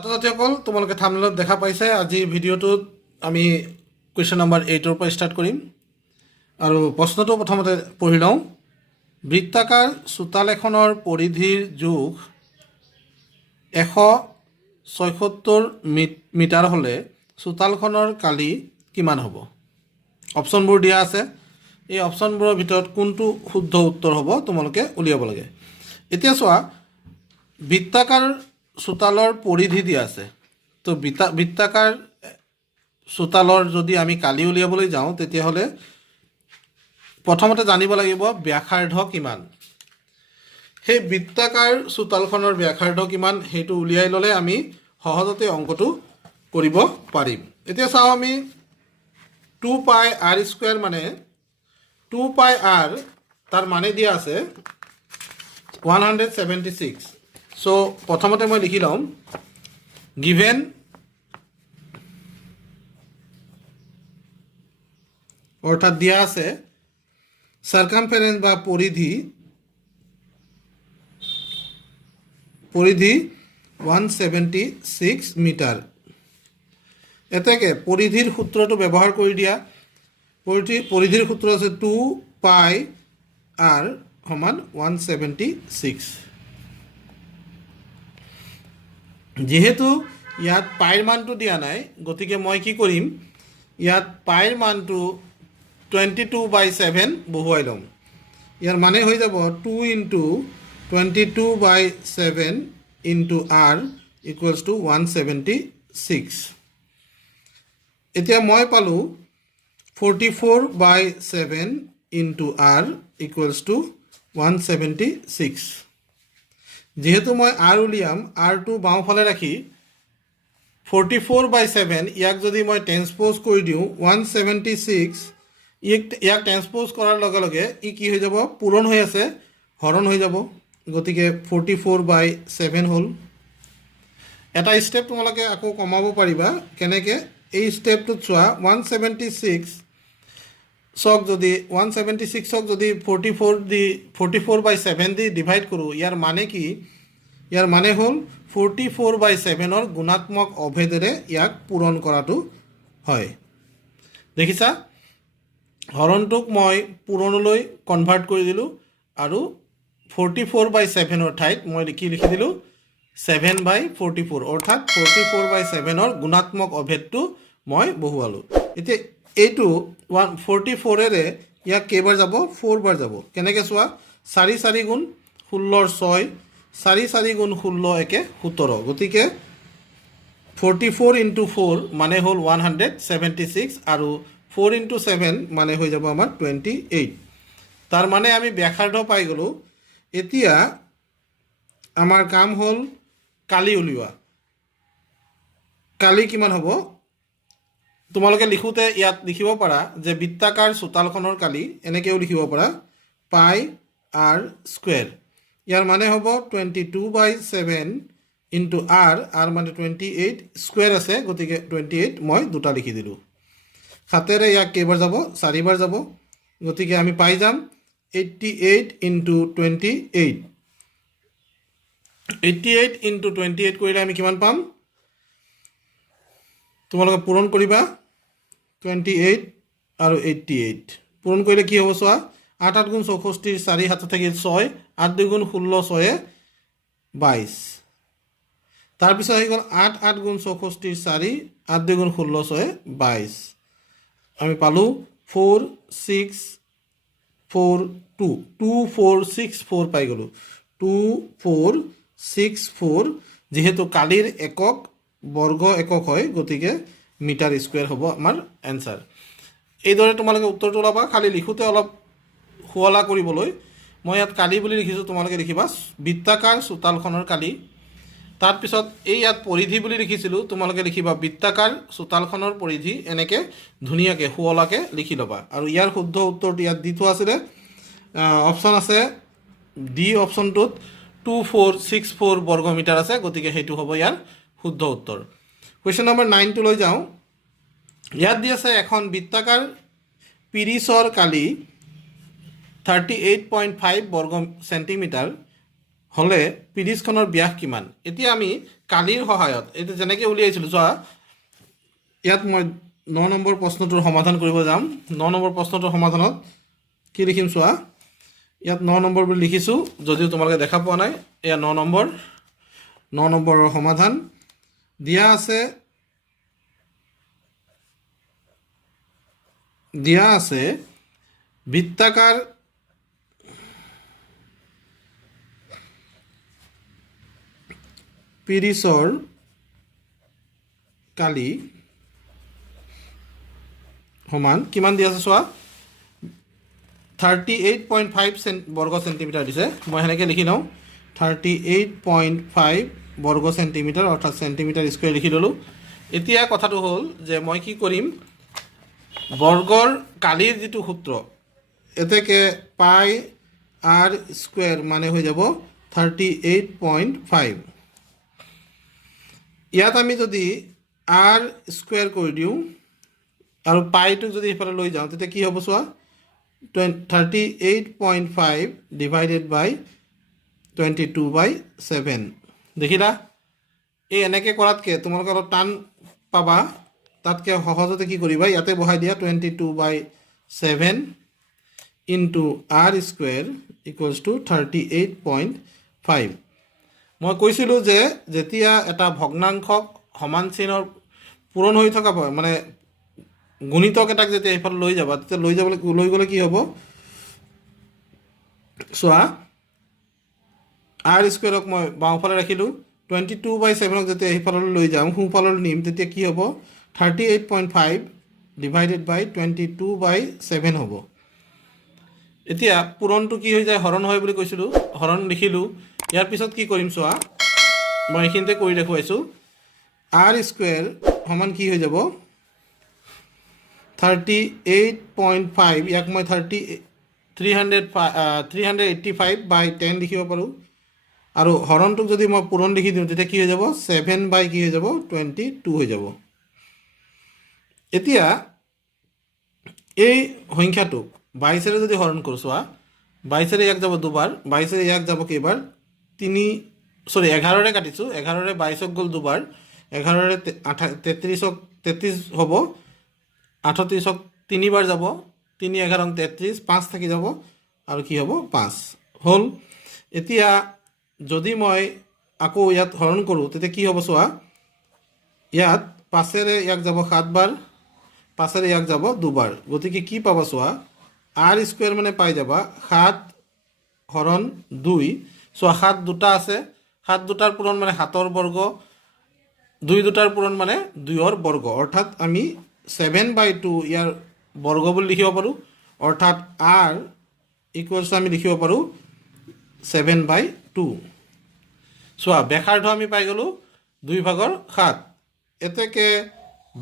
ছাত্ৰছাত্ৰীসকল তোমালোকে থাম্বনেলত দেখা পাইছে আজি ভিডিঅ'টোত আমি কুৱেশ্যন নম্বৰ 8ৰ পৰা ষ্টাৰ্ট কৰিম আৰু প্ৰশ্নটো প্ৰথমতে পঢ়ি লওঁ বৃত্তাকাৰ চোতাল এখনৰ পৰিধিৰ জোখ 176 মিটাৰ হ'লে চোতালখনৰ কালি কিমান হ'ব অপশ্যনবোৰ দিয়া আছে এই অপশ্যনবোৰৰ ভিতৰত কোনটো শুদ্ধ উত্তৰ হ'ব তোমালোকে উলিয়াব লাগে এতিয়া চোৱা বৃত্তাকাৰ চোতালৰ পৰিধি দিয়া আছে তো বৃত্তাকাৰ চোতালৰ যদি আমি কালি উলিয়াবলৈ যাওঁ তেতিয়াহ'লে প্ৰথমতে জানিব লাগিব ব্যাসাৰ্ধ কিমান সেই বৃত্তাকাৰ চোতালখনৰ ব্যাসাৰ্ধ কিমান সেইটো উলিয়াই ল'লে আমি সহজতে অংকটো কৰিব পাৰিম এতিয়া চাওঁ আমি 2 পাই r স্কয়াৰ মানে 2 পাই r তাৰ মানে দিয়া আছে 176 সো প্ৰথমতে মই লিখি লম given অৰ্থাৎ দিয়া আছে সাৰকামফাৰেন্স বা পৰিধি 176 মিটাৰ এটাকে পৰিধিৰ সূত্ৰটো ব্যৱহাৰ কৰি দিয়া পৰিধিৰ সূত্ৰ আছে 2 পাই r সমান 176 যেহেতু ইয়াত পাইৰ মানটো দিয়া নাই গতিকে মই কি কৰিম ইয়াত পাইৰ মানটো 22/7 বহুৱাই লম ইয়াৰ মানে হৈ যাব 2 * 22/7 * r = 176 এতিয়া মই পালো 44/7 * r = 176 যেহেতু মই r উলিয়াম r2 বাওঁফালে ৰাখি 44/7 ইয়াক যদি মই ট্ৰান্সপ'জ কৰি দিওঁ 176 ইয়াক ট্ৰান্সপ'জ কৰাৰ লগে লগে ই কি হৈ যাব পূৰণ হৈ আছে হৰণ হৈ যাব গতিকে 44/7 হ'ল এটা ষ্টেপ তোমালোকে আকৌ কমাব পাৰিবা কেনেকৈ এই ষ্টেপটোত চোৱা 176 ক যদি 176ক যদি 44/7 দি ডিভাইড কৰোঁ ইয়াৰ মানে কি ইয়াৰ মানে হ'ল 44/7ৰ গুণাত্মক অভেদেৰে ইয়াক পূৰণ কৰাটো হয় দেখিছা হৰণটোক মই পূৰণলৈ কনভাৰ্ট কৰি দিলোঁ আৰু 44/7ৰ ঠাইত মই লিখি দিলোঁ 7/44 অৰ্থাৎ 44/7ৰ গুণাত্মক অভেদটো মই বহুৱালোঁ এতিয়া এইটো 44ৰে ইয়াক কেইবাৰ যাব 4 বাৰ যাব কেনেকৈ চোৱা 4 × 4 = 16 6 4 × 4 = 16 একে 17 গতিকে 44 × 4 মানে হ'ল 176 আৰু 4 × 7 মানে হৈ যাব আমাৰ 28 তাৰ মানে আমি ব্যাসাৰ্ধ পাই গ'লোঁ এতিয়া আমাৰ কাম হ'ল কালি উলিওৱা কালি কিমান হ'ব তোমালোকে লিখোতে ইয়াত লিখিব পাৰা যে বৃত্তাকাৰ চোতালখনৰ কালি এনেকৈও লিখিব পাৰা পাই r স্কয়াৰ ইয়াৰ মানে হ'ব 22/7 * r মানে 28 স্কয়াৰ আছে গতিকে 28 মই দুটা লিখি দিলোঁ হাতেৰে ইয়াক কেইবাৰ যাব 4 বাৰ যাব গতিকে আমি পাই যাম 88 * 28 88 * 28 কৰিলে আমি কিমান পাম তোমালোকে পূৰণ কৰিবা 28 আৰু 88 পূৰণ কৰিলে কি হ'ব চোৱা 8 × 8 = 64 4 হাতত থাকিল 6 8 2 × 16 6 22 তাৰপিছত আহি গ'ল 8 8 × 64 4 8 2 × 16 6 22 আমি পালোঁ 4642 2464 পাই গ'লোঁ 2464 যেহেতু কালিৰ একক বৰ্গ একক হয় গতিকে মিটাৰ স্কয়াৰ হ'ব আমাৰ এনসাৰ এইদৰে তোমালোকে উত্তৰটো ওলাবা খালি লিখোতে অলপ শুৱলা কৰিবলৈ মই ইয়াত কালি বুলি লিখিছোঁ তোমালোকে লিখিবা বৃত্তাকাৰ চোতালখনৰ কালি তাৰপিছত এই ইয়াত পৰিধি বুলি লিখিছিলোঁ তোমালোকে লিখিবা বৃত্তাকাৰ চোতালখনৰ পৰিধি এনেকৈ ধুনীয়াকৈ শুৱলাকৈ লিখি ল'বা আৰু ইয়াৰ শুদ্ধ উত্তৰটো ইয়াত দি থোৱা আছিলে অপশ্যন আছে ডি অপশ্যনটোত 2464 বৰ্গমিটাৰ আছে গতিকে সেইটো হ'ব ইয়াৰ শুদ্ধ উত্তৰ কুৱেশ্যন নম্বৰ 9 লৈ যাওঁ ইয়াত দি আছে এখন বৃত্তাকাৰ পিৰিছৰ কালি 38.5 বৰ্গ সেন্টিমিটাৰ হ'লে পিৰিছখনৰ ব্যাস কিমান এতিয়া আমি কালিৰ সহায়ত এইটো যেনেকৈ উলিয়াইছিলোঁ চোৱা ইয়াত মই 9 নম্বৰ প্ৰশ্নটোৰ সমাধান কৰিব যাম 9 নম্বৰ প্ৰশ্নটোৰ সমাধানত কি লিখিম চোৱা ইয়াত 9 নম্বৰ বুলি লিখিছোঁ যদিও তোমালোকে দেখা পোৱা নাই এয়া 9 নম্বৰৰ সমাধান দিয়া আছে বৃত্তাকাৰ পিৰিছৰ কালি সমান কিমান দিয়া আছে চোৱা 38.5 বৰ্গ সেন্টিমিটাৰ দিছে মই হেনেকৈ লিখি লওঁ 38.5 বৰ্গ সেন্টিমিটাৰ অৰ্থাৎ সেন্টিমিটাৰ স্কয়াৰ লিখি ললোঁ এতিয়া কথাটো হ'ল যে মই কি কৰিম বৰ্গৰ কালিৰ যেটো সূত্ৰ এতেকে পাই r স্কয়াৰ মানে হৈ যাব 38.5 ইয়াত আমি যদি r স্কয়াৰ কৰি দিওঁ আৰু পাইটো যদি ইফালে লৈ যাওঁ তেতিয়া কি হ'ব চোৱা 38.5 divided by 22/7 দেখিলা এই এনেকৈ কৰাতকৈ তোমালোকে অলপ টান পাবা তাতকৈ সহজতে কি কৰিবা ইয়াতে বহাই দিয়া 22/7 into r square equals to 38.5 মই কৈছিলোঁ যে যেতিয়া এটা ভগ্নাংশক সমান চিহ্নৰ পূৰণ হৈ থকা মানে গুণিতক এটাক যেতিয়া এইফালে লৈ যাবা তেতিয়া লৈ গ'লে কি হ'ব চোৱা r স্কয়াৰক মই বাওঁফালে ৰাখিলোঁ 22/7ক যেতিয়া এইফাললৈ লৈ যাম সোঁফাললৈ নিম তেতিয়া কি হ'ব 38.5 divided by 22/7 হ'ব এতিয়া পূৰণটো কি হৈ যায় হৰণ হয় বুলি কৈছিলোঁ হৰণ লিখিলোঁ ইয়াৰ পিছত কি কৰিম চোৱা মই এইখিনিতে কৰি দেখুৱাইছোঁ r স্কয়াৰ সমান কি হৈ যাব 38.5 ইয়াক মই 385/10 লিখিব পাৰোঁ আৰু হৰণটোক যদি মই পূৰণ লিখি দিওঁ তেতিয়া কি হৈ যাব 7 কি হৈ যাব 22 হৈ যাব এতিয়া এই সংখ্যাটোক 22 ৰে যদি হৰণ কৰোঁ চোৱা 22 ৰে ইয়াক যাব দুবাৰ 22 ৰে ইয়াক যাব কেইবাৰ 11 ৰে কাটিছোঁ 11 ৰে 22ক গ'ল দুবাৰ 11 ৰে 33 হ'ব 38ক তিনিবাৰ যাব 3 11 33 5 থাকি যাব আৰু কি হ'ব 5 হ'ল এতিয়া যদি মই আকৌ ইয়াত হৰণ কৰোঁ তেতিয়া কি হ'ব চোৱা ইয়াত 5 ৰে ইয়াক যাব 7 বাৰ 5 ৰে ইয়াক যাব দুবাৰ গতিকে কি পাবা চোৱা r স্কয়াৰ মানে পাই যাবা 7 হৰণ 2 চোৱা 7 দুটা আছে 7 দুটাৰ পূৰণ মানে 7ৰ বৰ্গ 2 দুটাৰ পূৰণ মানে 2ৰ বৰ্গ অৰ্থাৎ আমি 7/2 ইয়াৰ বৰ্গ বুলি লিখিব পাৰোঁ অৰ্থাৎ r ইকুৱেলছ আমি লিখিব পাৰোঁ 7/2 চোৱা ব্যাসাৰ্ধ আমি পাই গ'লোঁ 2/7 এতেকে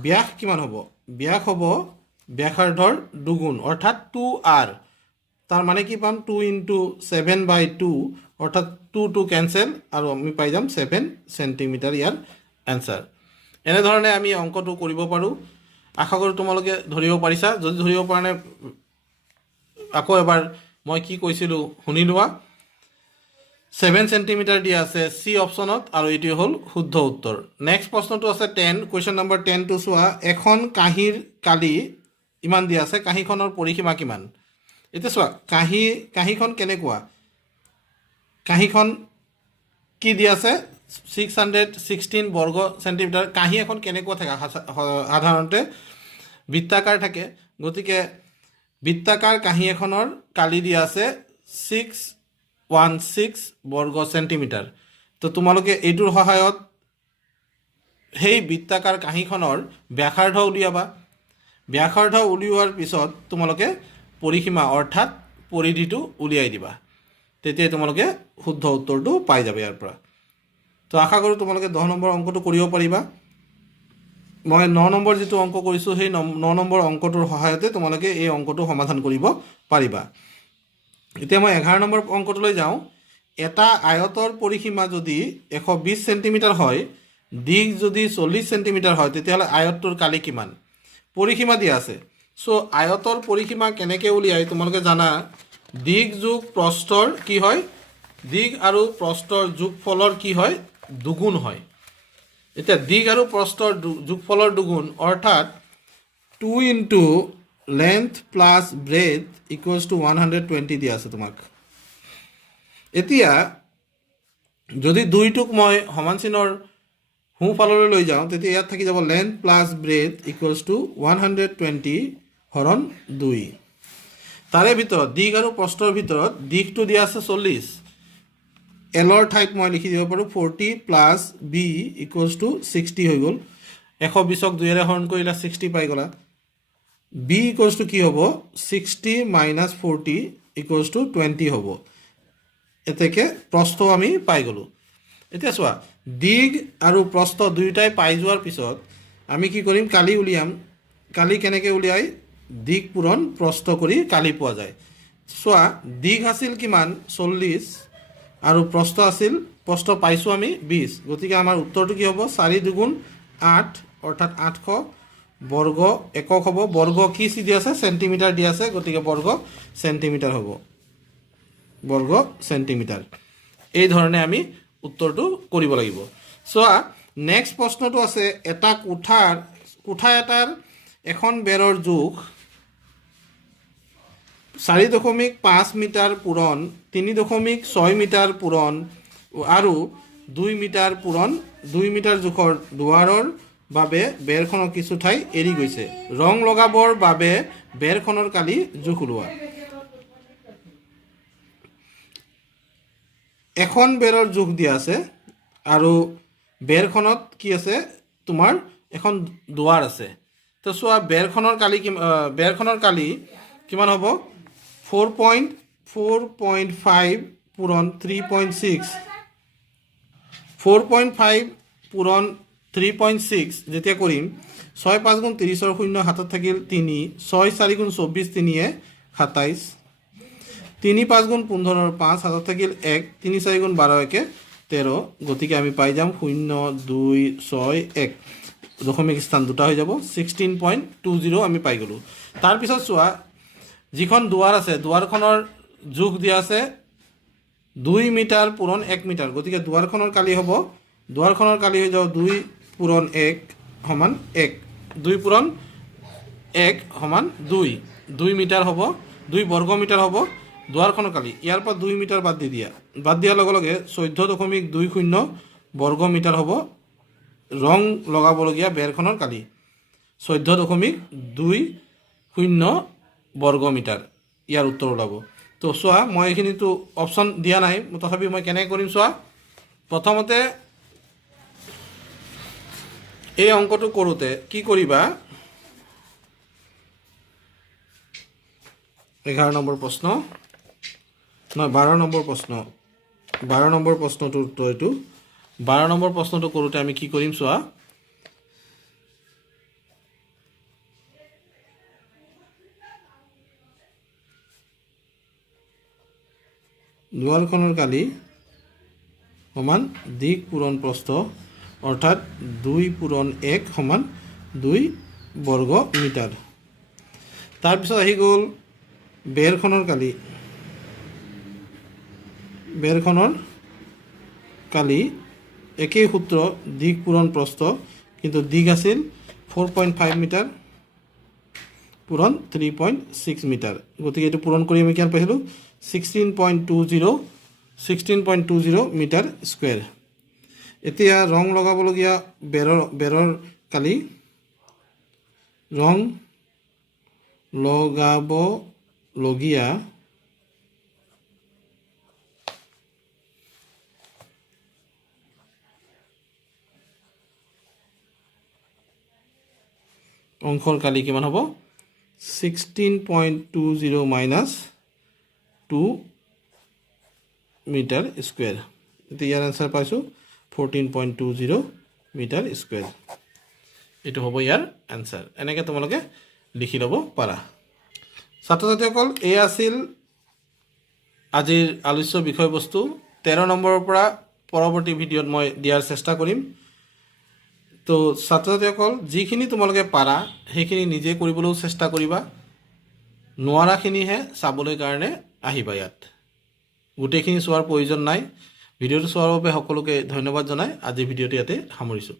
ব্যাস কিমান হ'ব ব্যাস হ'ব ব্যাসাৰ্ধৰ দুগুণ অৰ্থাৎ 2r তাৰ মানে কি পাম 2 × 7/2 অৰ্থাৎ 2 কেনসেল আৰু আমি পাই যাম 7 সেন্টিমিটাৰ ইয়াৰ এনসাৰ এনেধৰণে আমি অংকটো কৰিব পাৰোঁ আশা কৰোঁ তোমালোকে ধৰিব পাৰিছা যদি ধৰিব পৰা নাই আকৌ এবাৰ মই কি কৈছিলোঁ শুনি লোৱা 7 সেন্টিমিটাৰ দিয়া আছে সি অপচনত আৰু এটি হ'ল শুদ্ধ উত্তৰ নেক্সট প্ৰশ্নটো আছে 10 কোৱেশ্চন নম্বৰ 10 টো চোৱা এখন কাঁহীৰ কালি ইমান দিয়া আছে কাঁহীখনৰ পৰিসীমা কিমান এতিয়া চোৱা কাঁহীখন কেনেকুৱা কাঁহীখন কি দিয়া আছে 616 বৰ্গ সেন্টিমিটাৰ কাঁহী এখন কেনেকুৱা থাকে সাধাৰণতে বৃত্তাকাৰ থাকে গতিকে বৃত্তাকাৰ কাঁহী এখনৰ কালি দিয়া আছে 616 বৰ্গ সেন্টিমিটাৰ তো তোমালোকে এইটোৰ সহায়ত সেই বৃত্তাকাৰ কাঁহীখনৰ ব্যাসাৰ্ধ উলিয়াবা ব্যাসাৰ্ধ উলিওৱাৰ পিছত তোমালোকে পৰিসীমা অৰ্থাৎ পৰিধিটো উলিয়াই দিবা তেতিয়া তোমালোকে শুদ্ধ উত্তৰটো পাই যাবে ইয়াৰ পৰা তো আশা কৰোঁ তোমালোকে 10 নম্বৰ অংকটো কৰিব পাৰিবা মই 9 নম্বৰ যেটো অংক কৰিছোঁ সেই 9 নম্বৰ অংকটোৰ সহায়তে তোমালোকে এই অংকটো সমাধান কৰিব পাৰিবা এতিয়া মই 11 নম্বৰ অংকটোলৈ যাওঁ এটা আয়তৰ পৰিসীমা যদি 120 সেন্টিমিটাৰ হয় দিক যদি 40 সেন্টিমিটাৰ হয় তেতিয়াহ'লে আয়তটোৰ কালি কিমান পৰিসীমা দিয়া আছে সো আয়তৰ পৰিসীমা কেনেকৈ উলিয়াই তোমালোকে জানা দিক যোগ প্ৰস্থৰ কি হয় দিগ আৰু প্ৰস্থৰ যোগফলৰ কি হয় দুগুণ হয় এতিয়া দিগ আৰু প্ৰস্থৰ যোগফলৰ দুগুণ অৰ্থাৎ 2 into length plus breath equals to 120 দিয়া আছে তোমাক এতিয়া যদি দুইটোক মই সমান চিনৰ সোঁফাললৈ লৈ যাওঁ তেতিয়া ইয়াত থাকি যাব length plus breath equals to 120 হৰণ 2 তাৰে ভিতৰত দিগ আৰু প্ৰস্থৰ ভিতৰত দিগটো দিয়া আছে 40 এলৰ ঠাইত মই লিখি দিব পাৰোঁ 40 প্লাস বি ইকুয়ালস টু 60 হৈ গ'ল 120ক 2 ৰে হৰণ কৰিলে 60 পাই গলা বি ইকুয়ালস টু কি হ'ব 60 মাইনাস 40 ইকুয়ালস টু 20 হ'ব এতেকে প্ৰস্থ আমি পাই গলো এতিয়া চোৱা দিগ আৰু প্ৰস্থ দুইটাই পাই যোৱাৰ পিছত আমি কি কৰিম কালি উলিয়াম কালি কেনেকৈ উলিয়াই দিগ পূৰণ প্ৰস্থ কৰি কালি পোৱা যায় চোৱা দিগ আছিল কিমান 40 আৰু প্ৰস্থ আছিল প্ৰস্থ পাইছো আমি 20 গতিকে আমাৰ উত্তৰটো কি হ'ব 4 দুগুণ 8 অৰ্থাৎ 800 বৰ্গ একক হ'ব বৰ্গ কি সি দিয়া আছে সেন্টিমিটাৰ দিয়া আছে গতিকে বৰ্গ সেন্টিমিটাৰ হ'ব বৰ্গ সেন্টিমিটাৰ এই ধৰণে আমি উত্তৰটো কৰিব লাগিব চোৱা নেক্সট প্ৰশ্নটো আছে এটা কোঠা এটাৰ এখন বেৰৰ জোখ 4.5 মিটাৰ পূৰণ 3.6 মিটাৰ পূৰণ আৰু 2 মিটাৰ পূৰণ 2 মিটাৰ জোখৰ দুৱাৰৰ বাবে বেৰখনৰ কিছু ঠাই এৰি গৈছে ৰং লগাবৰ বাবে বেৰখনৰ কালি জোখ ওলোৱা এখন বেৰৰ জোখ দিয়া আছে আৰু বেৰখনত কি আছে তোমাৰ এখন দুৱাৰ আছে তো চোৱা বেৰখনৰ কালি কিমান হ'ব 4.5 পূৰণ 3.6 4.5 পূৰণ 3.6 যেতিয়া কৰিম 6 5 গুণ 30 ৰ 0 হাতত থাকিল 3 6 4 গুণ 24 3 এ 27 3 5 গুণ 15 ৰ 5 হাতত থাকিল 1 3 4 গুণ 12 একে 13 গতিকে আমি পাই যাম 0 2 6 1 দশমিক স্থান দুটা হৈ যাব 16.20 আমি পাই গলো তাৰ পিছত চোৱা যিখন দুৱাৰ আছে দুৱাৰখনৰ জোখ দিয়া আছে 2 মিটাৰ পূৰণ 1 মিটাৰ গতিকে দুৱাৰখনৰ কালি হ'ব দুৱাৰখনৰ কালি হৈ যাব 2 পূৰণ 1 সমান 1 2 পূৰণ 1 সমান 2 মিটাৰ হ'ব 2 বৰ্গ মিটাৰ হ'ব দুৱাৰখনৰ কালি ইয়াৰ পৰা 2 মিটাৰ বাদ দিয়াৰ লগে লগে 14.20 বৰ্গ মিটাৰ হ'ব ৰং লগাবলগীয়া বেৰখনৰ কালি 14.20 বৰ্গ মিটাৰ ইয়াৰ উত্তৰ ওলাব তো চোৱা মই এইখিনিতো অপশ্যন দিয়া নাই তথাপি মই কেনেকৈ কৰিম চোৱা প্ৰথমতে এই অংকটো কৰোঁতে কি কৰিবা 11 নম্বৰ প্ৰশ্ন নহয় 12 নম্বৰ প্ৰশ্ন 12 নম্বৰ প্ৰশ্নটোৰ উত্তৰ এইটো 12 নম্বৰ প্ৰশ্নটো কৰোঁতে আমি কি কৰিম চোৱা দুৱাৰখনৰ কালি সমান দিগ পূৰণ প্ৰস্থ অৰ্থাৎ 2 পূৰণ 1 সমান 2 বৰ্গ মিটাৰ তাৰপিছত আহি গ'ল বেৰখনৰ কালি একেই সূত্ৰ দিগ পূৰণ প্ৰস্থ কিন্তু দিগ আছিল 4.5 মিটাৰ পূৰণ 3.6 মিটাৰ গতিকে এইটো পূৰণ কৰি আমি কিমান পাইছিলোঁ 16.20 মিটাৰ স্কুৱেৰ এতিয়া ৰং লগাবলগীয়া বেৰৰ কালি ৰং লগাবলগীয়া অংশৰ কালি কিমান হ'ব 16.20 মাইনাছ 2 মিটাৰ স্কুৱেৰ এতিয়া ইয়াৰ আনসাৰ পাইছোঁ 14.20 মিটাৰ স্কুৱেৰ এইটো হ'ব ইয়াৰ আনসাৰ এনেকৈ তোমালোকে লিখি ল'ব পাৰা ছাত্ৰ ছাত্ৰীসকল এই আছিল আজিৰ আলোচ্য বিষয়বস্তু 13 নম্বৰৰ পৰা পৰৱৰ্তী ভিডিঅ'ত মই দিয়াৰ চেষ্টা কৰিম তো ছাত্ৰ ছাত্ৰীসকল যিখিনি তোমালোকে পাৰা সেইখিনি নিজে কৰিবলৈও চেষ্টা কৰিবা নোৱাৰাখিনিহে চাবলৈ কাৰণে আহিবা ইয়াত গোটেইখিনি চোৱাৰ প্ৰয়োজন নাই ভিডিঅ'টো চোৱাৰ বাবে সকলোকে ধন্যবাদ জনাই আজি ভিডিঅ'টো ইয়াতে সামৰিছোঁ